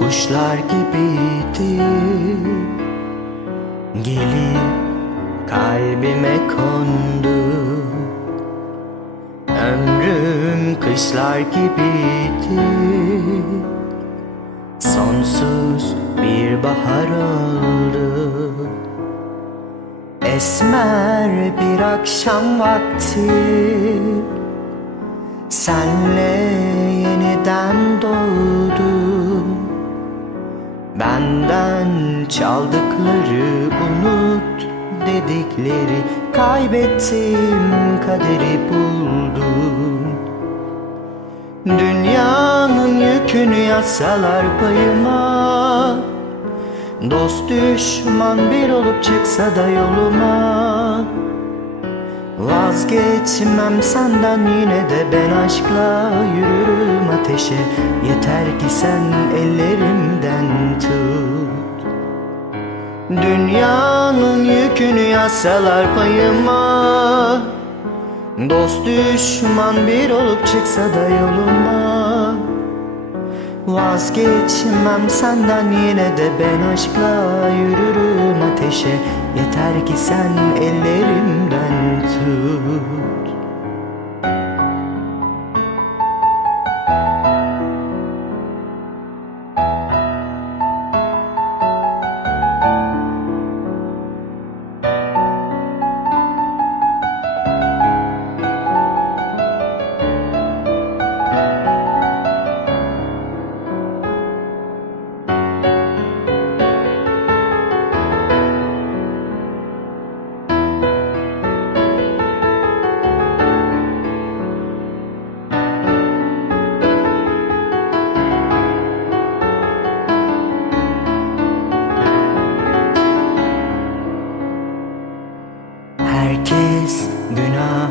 kuşlar gibiydi. Gelip kalbime kondu. Ömrüm kışlar gibiydi. Sonsuz bir bahar oldu. Esmer bir akşam vakti. Senle Benden çaldıkları unut dedikleri Kaybettim kaderi buldum. Dünyanın yükünü yazsalar payıma Dost düşman bir olup çıksa da yoluma Vazgeçmem senden yine de ben aşkla yürürüm ateşe. Yeter ki sen ellerimden tut. Dünyanın yükünü yazsalar payıma. Dost düşman bir olup çıksa da yoluma. Vazgeçmem senden yine de ben aşkla yürürüm ateşe. Yeter ki sen ellerimden tut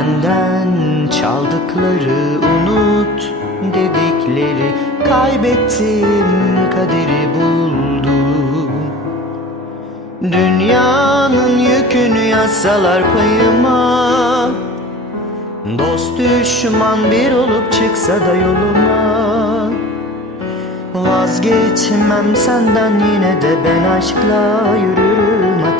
Benden çaldıkları unut dedikleri Kaybettim kaderi buldum. Dünyanın yükünü yazsalar payıma Dost düşman bir olup çıksa da yoluma. Vazgeçmem senden yine de ben aşkla yürürüm